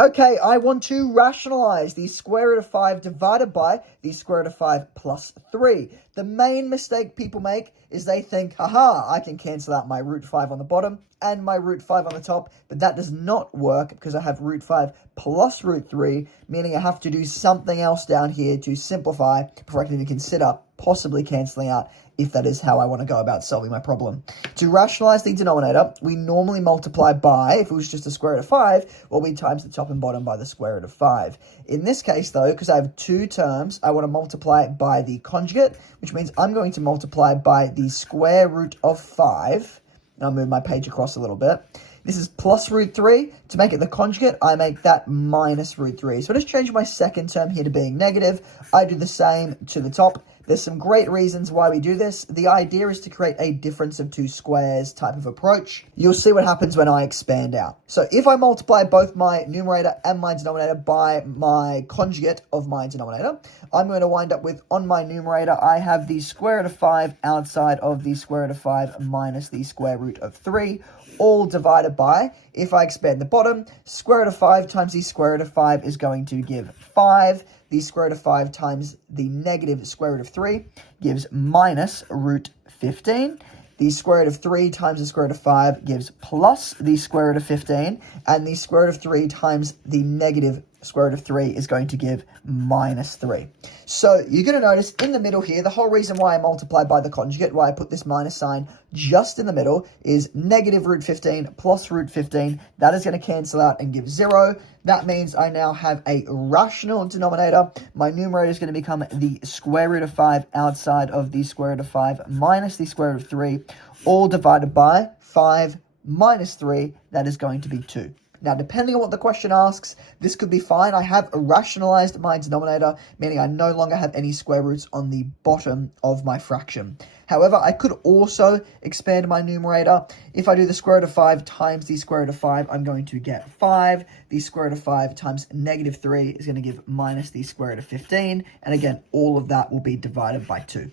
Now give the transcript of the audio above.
Okay, I want to rationalize the square root of 5 divided by the square root of 5 plus 3. The main mistake people make is they think, haha, I can cancel out my root 5 on the bottom and my root 5 on the top, but that does not work because I have root 5 plus root 3, meaning I have to do something else down here to simplify before I can even consider possibly cancelling out if that is how I want to go about solving my problem. To rationalize the denominator, we normally multiply by, if it was just the square root of 5, well, we times the top and bottom by the square root of 5. In this case, though, because I have two terms, I want to multiply it by the conjugate, which means I'm going to multiply by the square root of 5. And I'll move my page across a little bit. This is plus root 3. To make it the conjugate, I make that minus root 3. So I just change my second term here to being negative. I do the same to the top. There's some great reasons why we do this. The idea is to create a difference of two squares type of approach. You'll see what happens when I expand out. So if I multiply both my numerator and my denominator by my conjugate of my denominator, I'm going to wind up with, on my numerator, I have the square root of 5 outside of the square root of 5 minus the square root of 3, all divided by, if I expand the bottom, square root of 5 times the square root of 5 is going to give 5. The square root of 5 times the negative square root of 3 gives minus root 15. The square root of 3 times the square root of 5 gives plus the square root of 15. And the square root of 3 times the negative square root of 3 is going to give minus 3. So you're going to notice in the middle here, the whole reason why I multiply by the conjugate, why I put this minus sign just in the middle, is negative root 15 plus root 15. That is going to cancel out and give 0. That means I now have a rational denominator. My numerator is going to become the square root of 5 outside of the square root of 5 minus the square root of 3, all divided by 5 minus 3. That is going to be 2. Now, depending on what the question asks, this could be fine. I have rationalized my denominator, meaning I no longer have any square roots on the bottom of my fraction. However, I could also expand my numerator. If I do the square root of 5 times the square root of 5, I'm going to get 5. The square root of 5 times negative 3 is going to give minus the square root of 15. And again, all of that will be divided by 2.